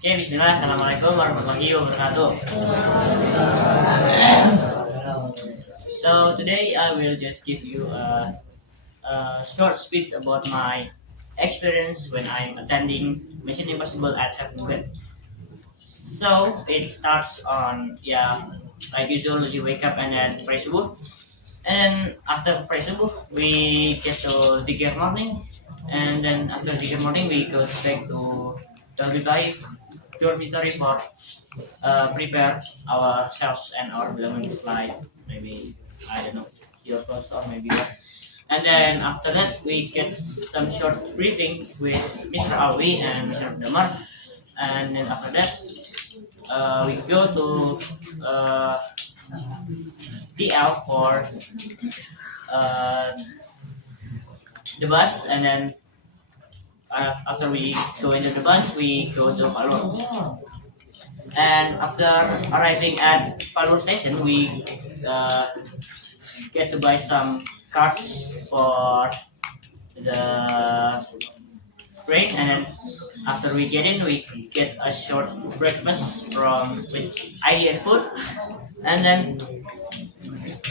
Oke, bismillah. Assalamualaikum warahmatullahi wabarakatuh. So today I will just give you a short speech about my experience when I'm attending Mission Impossible at 7 So it starts on like usual you wake up and then pray subuh, and after pray subuh we get to Dikir morning, and then after Dikir morning we go back to dormitory for prepare ourselves and our belongings, like maybe I don't know your clothes or maybe what. And then after that we get some short briefings with Mr. Awi and Mr. Damar, and then after that we go to TL for the bus, and then after we go into the bus we go to Palur. And after arriving at Palur station we get to buy some cards for the train, and then after we get in we get a short breakfast with ID and food, and then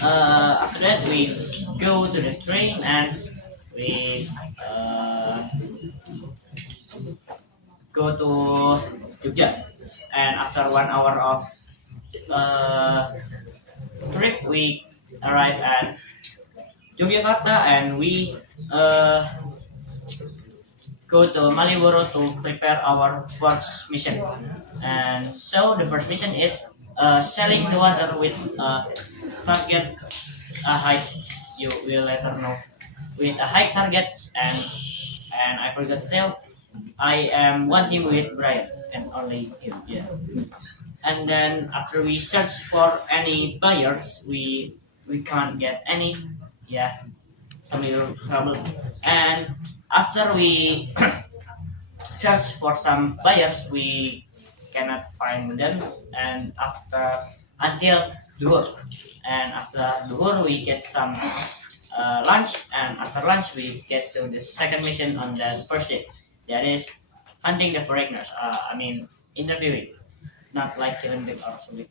after that we go to the train and we go to Jogja. And after 1 hour of trip we arrive at Yogyakarta, and we go to Malioboro to prepare our first mission. And so the first mission is sailing the water with target height. You will later know, with a high target, and I forgot to tell, I am one team with Brian and only him. Yeah. And then after we search for any buyers, we can't get any. Yeah, some little trouble. And after we search for some buyers, we cannot find them. And until Duhur, and after Duhur we get some lunch, and after lunch we get to the second mission on the first day. That is hunting the foreigners. Interviewing, not like killing them or something.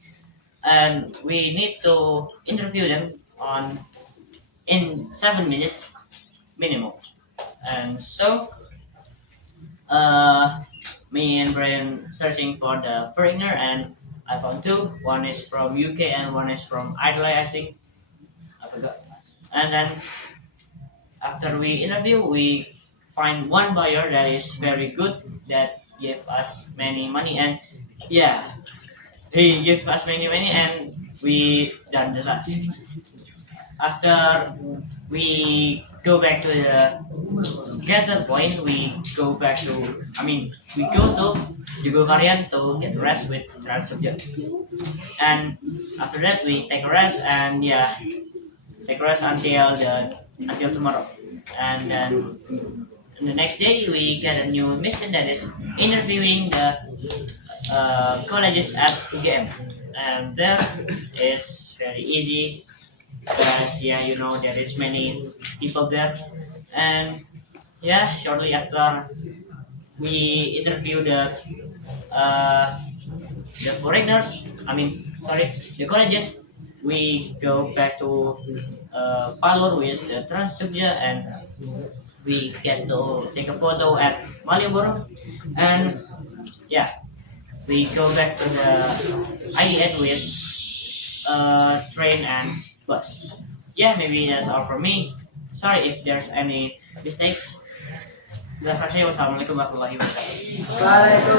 And we need to interview them in 7 minutes minimum. And so me and Brian searching for the foreigner, and I found two. One is from UK and one is from Ireland, I think. I forgot. And then after we interview, we find one buyer that is very good, that gave us many money, and he gave us many money, and we done the task. After we go back to the gather point, we go to Jogokarian to get rest with Trans Jogja. And after that we take a rest, and take a rest until tomorrow. And then the next day we get a new mission, that is interviewing the colleges at UGM. And there is very easy, because there is many people there. And shortly after we interview the colleges, we go back to Palur with the Trans Jogja, and we get to take a photo at Malioboro, and we go back to the IEN with train and bus. Maybe that's all from me. Sorry if there's any mistakes. Wassalamualaikum warahmatullahi wabarakatuh.